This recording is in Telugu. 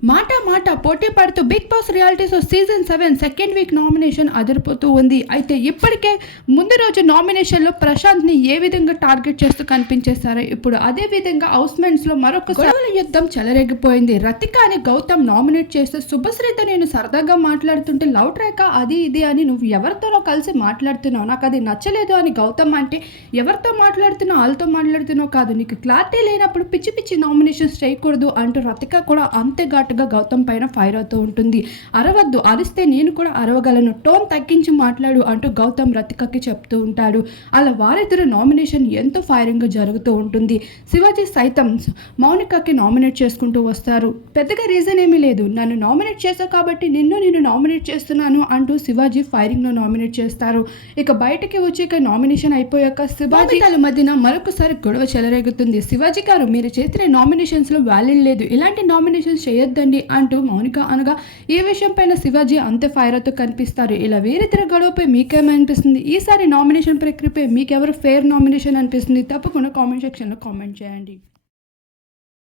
మాట మాట పోటీ పడుతూ big boss reality show season 7 second week nomination అదిరిపోతూ ఉంది. అయితే ఇప్పటికే ముందు రోజు నామినేషన్లో ప్రశాంత్ని ఏ విధంగా టార్గెట్ చేస్తూ కనిపించేశారో ఇప్పుడు అదే విధంగా హౌస్మెంట్స్లో మరొక గొడవల యుద్ధం చెలరేగిపోయింది. రతికాని గౌతమ్ నామినేట్ చేస్తే శుభశ్రీతో నేను సరదాగా మాట్లాడుతుంటే లవ్ ట్రాక్ అది ఇది అని నువ్వు ఎవరితోనో కలిసి మాట్లాడుతున్నావు, నాకు అది నచ్చలేదు అని గౌతమ్ అంటే ఎవరితో మాట్లాడుతున్నావు, వాళ్ళతో మాట్లాడుతున్నావు కాదు, నీకు క్లారిటీ లేనప్పుడు పిచ్చి పిచ్చి నామినేషన్స్ చేయకూడదు అంటూ రతిక కూడా అంతే ఘాటుగా గౌతమ్ పైన ఫైర్ అవుతూ ఉంటుంది. అరవద్దు, అరిస్తే నేను కూడా అరవగలను, టోన్ తగ్గించి మాట్లాడు అంటూ గౌతమ్ రతికకి చెప్తూ ఉంటాడు. అలా వారిద్దరు నామినేషన్ ఎంతో ఫైరింగ్గా జరుగుతూ ఉంటుంది. శివాజీ సైతం మౌనికకి నామినేట్ చేసుకుంటూ వస్తారు. పెద్దగా రీజన్ ఏమీ లేదు, నన్ను నామినేట్ చేశావు కాబట్టి నేను నామినేట్ చేస్తున్నాను అంటూ శివాజీ ఫైరింగ్లో నామినేట్ చేస్తారు. ఇక బయటకి వచ్చి నామినేషన్ అయిపోయాక శివాజీ తల మధ్యన మరొకసారి గొడవ చెలరేగుతుంది. శివాజీ గారు, మీరు చేసిన నామినేషన్స్లో వాల్యూ లేదు, ఇలాంటి నామినేషన్స్ చేయొద్దండి అంటూ మౌనిక అనగా ఈ విషయం పైన శివాజీ అంతే ఫైర్ అవుతూ కనిపిస్తారు. ఇలా వేరిద్దరు గొడవపై మీకేమనిపిస్తుంది? ఈసారి నామినేషన్ ప్రక్రియపై మీకెవరు ఫేర్ నామినేషన్ అనిపిస్తుంది? తప్పకుండా కామెంట్ సెక్షన్లో కామెంట్ చేయండి.